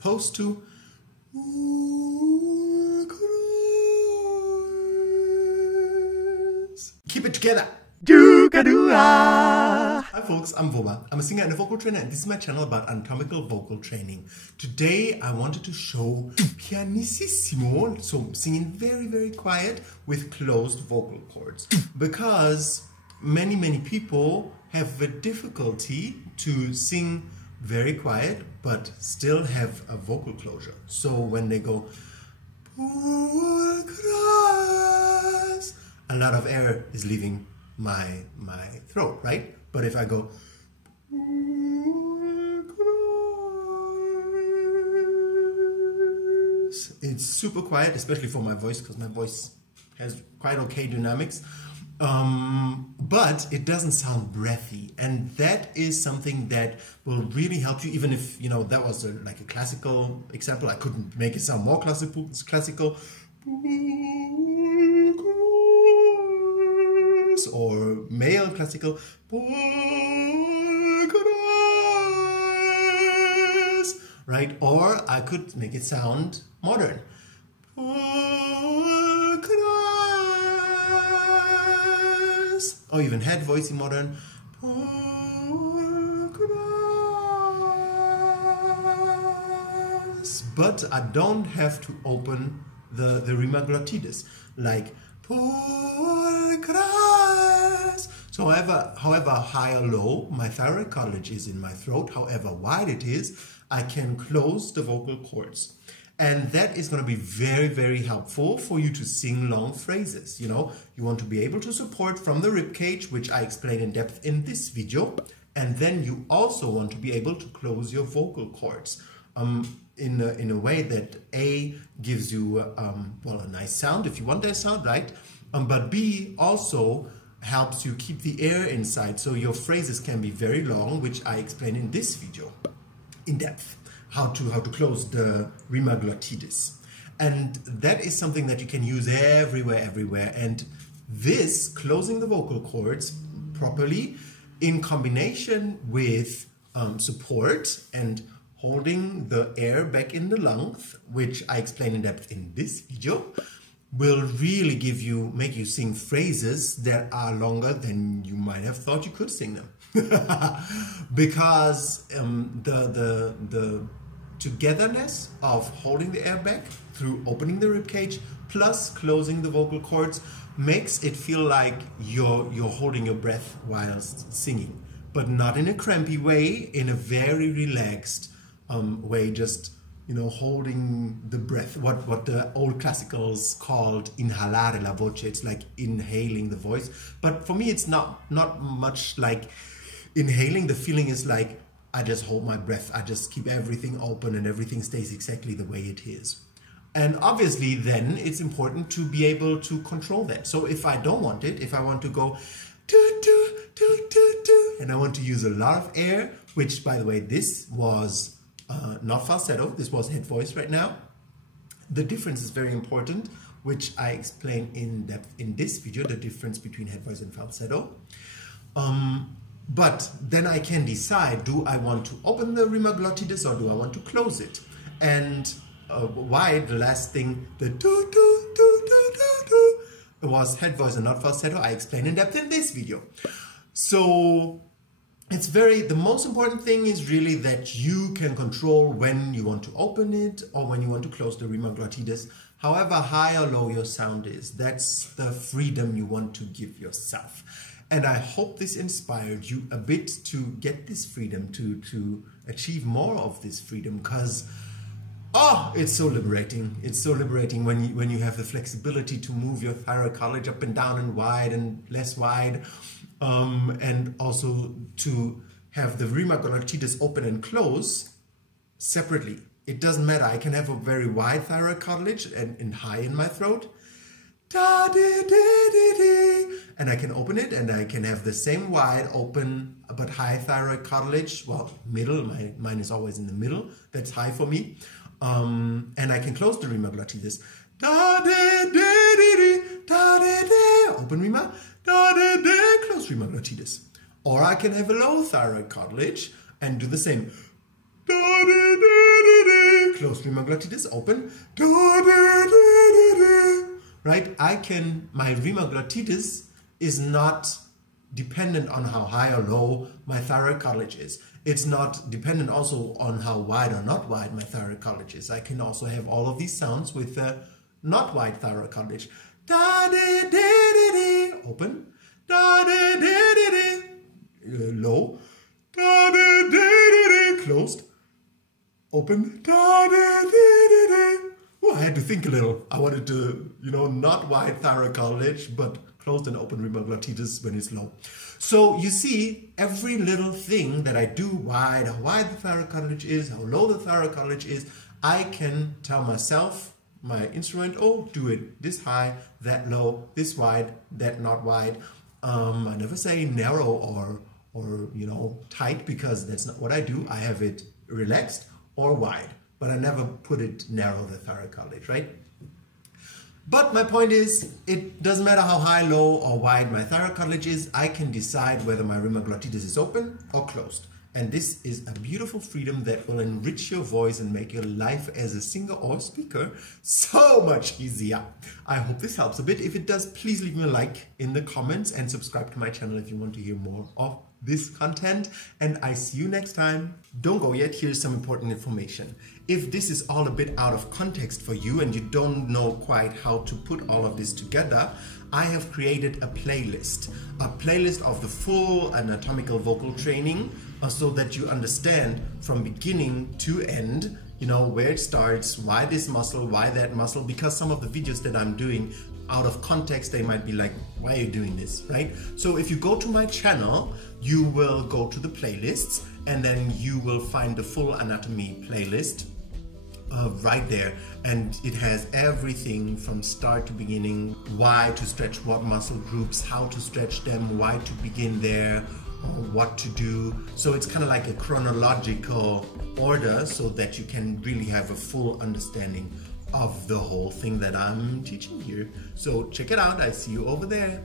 supposed to. Keep it together. Hi folks, I'm Rima. I'm a singer and a vocal trainer, and this is my channel about anatomical vocal training. Today I wanted to show Pianississimo, so singing very, very quiet with closed vocal cords. Because many people have a difficulty to sing very quiet but still have a vocal closure. So when they go a lot of air is leaving my throat, right? But if I go it's super quiet, especially for my voice, because my voice has quite okay dynamics, but it doesn't sound breathy, and that is something that will really help you. Even if, you know, that was like a classical example, I couldn't make it sound more classical, or male classical, right? Or I could make it sound modern, or even head voicing modern, but I don't have to open the Rima Glottidis like so however high or low my thyroid cartilage is in my throat, however wide it is, I can close the vocal cords. And that is going to be very, very helpful for you to sing long phrases. You know, you want to be able to support from the rib cage, which I explain in depth in this video. And then you also want to be able to close your vocal cords in a way that A, gives you well, a nice sound if you want that sound, right? But B, also helps you keep the air inside, so your phrases can be very long, which I explain in this video in depth, how to close the Rima Glottidis. And that is something that you can use everywhere. And this, closing the vocal cords properly in combination with support and holding the air back in the lungs, which I explain in depth in this video, will really make you sing phrases that are longer than you might have thought you could sing them. Because the togetherness of holding the air back through opening the rib cage plus closing the vocal cords makes it feel like you're holding your breath whilst singing, but not in a crampy way, in a very relaxed way, just, you know, holding the breath, what the old classicals called inhalare la voce. It's like inhaling the voice, but for me it's not much like inhaling. The feeling is like I just hold my breath, I just keep everything open and everything stays exactly the way it is. And obviously then it's important to be able to control that. So if I don't want it, if I want to go do do do do do, and I want to use a lot of air, which by the way this was not falsetto, this was head voice right now. The difference is very important, which I explain in depth in this video, the difference between head voice and falsetto. But then I can decide, do I want to open the Rima Glottidis or do I want to close it? And why the last thing, the do do do do do do, was head voice and not falsetto, I explain in depth in this video. So it's the most important thing is really that you can control when you want to open it or when you want to close the Rima Glottidis. However high or low your sound is, that's the freedom you want to give yourself. And I hope this inspired you a bit to get this freedom, to achieve more of this freedom, because oh, it's so liberating. It's so liberating when you have the flexibility to move your thyroid cartilage up and down and wide and less wide. And also to have the Rima Glottidis open and close separately. It doesn't matter. I can have a very wide thyroid cartilage and high in my throat. Da, dee, dee, dee, dee. And I can open it and I can have the same wide open but high thyroid cartilage. Well, middle. Mine is always in the middle. That's high for me. And I can close the Rima Glottidis. Da, dee, dee, dee, dee. Da, dee, dee. Open Rima. Da, dee, dee. Close Rima Glottidis. Or I can have a low thyroid cartilage and do the same. Da, dee, dee, dee, dee. closed Rima Glottitis, open. Right? My Rima Glottitis is not dependent on how high or low my thyroid cartilage is. It's not dependent also on how wide or not wide my thyroid cartilage is. I can also have all of these sounds with the not wide thyroid cartilage. Open. Low. Closed. Open. Oh, I had to think a little. I wanted to, not wide thyroid cartilage, but closed and open Rima Glottitis when it's low. So you see, every little thing that I do, how wide the thyroid cartilage is, how low the thyroid cartilage is, I can tell myself, my instrument, oh, do it this high, that low, this wide, that not wide. I never say narrow or tight, because that's not what I do. I have it relaxed or wide, but I never put it narrow, the thyroid cartilage, right? But my point is, it doesn't matter how high, low, or wide my thyroid cartilage is, I can decide whether my Rima Glottitis is open or closed. And this is a beautiful freedom that will enrich your voice and make your life as a singer or speaker so much easier. I hope this helps a bit. If it does, please leave me a like in the comments and subscribe to my channel if you want to hear more of this content, and I see you next time. Don't go yet, here's some important information. If this is all a bit out of context for you and you don't know quite how to put all of this together, I have created a playlist of the full anatomical vocal training, so that you understand from beginning to end, where it starts, why this muscle, why that muscle, because some of the videos that I'm doing, out of context, they might be like, why are you doing this, right? So if you go to my channel, you will go to the playlists, and then you will find the full anatomy playlist right there, and it has everything from start to beginning, why to stretch what muscle groups, how to stretch them, why to begin there, what to do. So it's kind of like a chronological order, so that you can really have a full understanding of the whole thing that I'm teaching here. So check it out. I see you over there.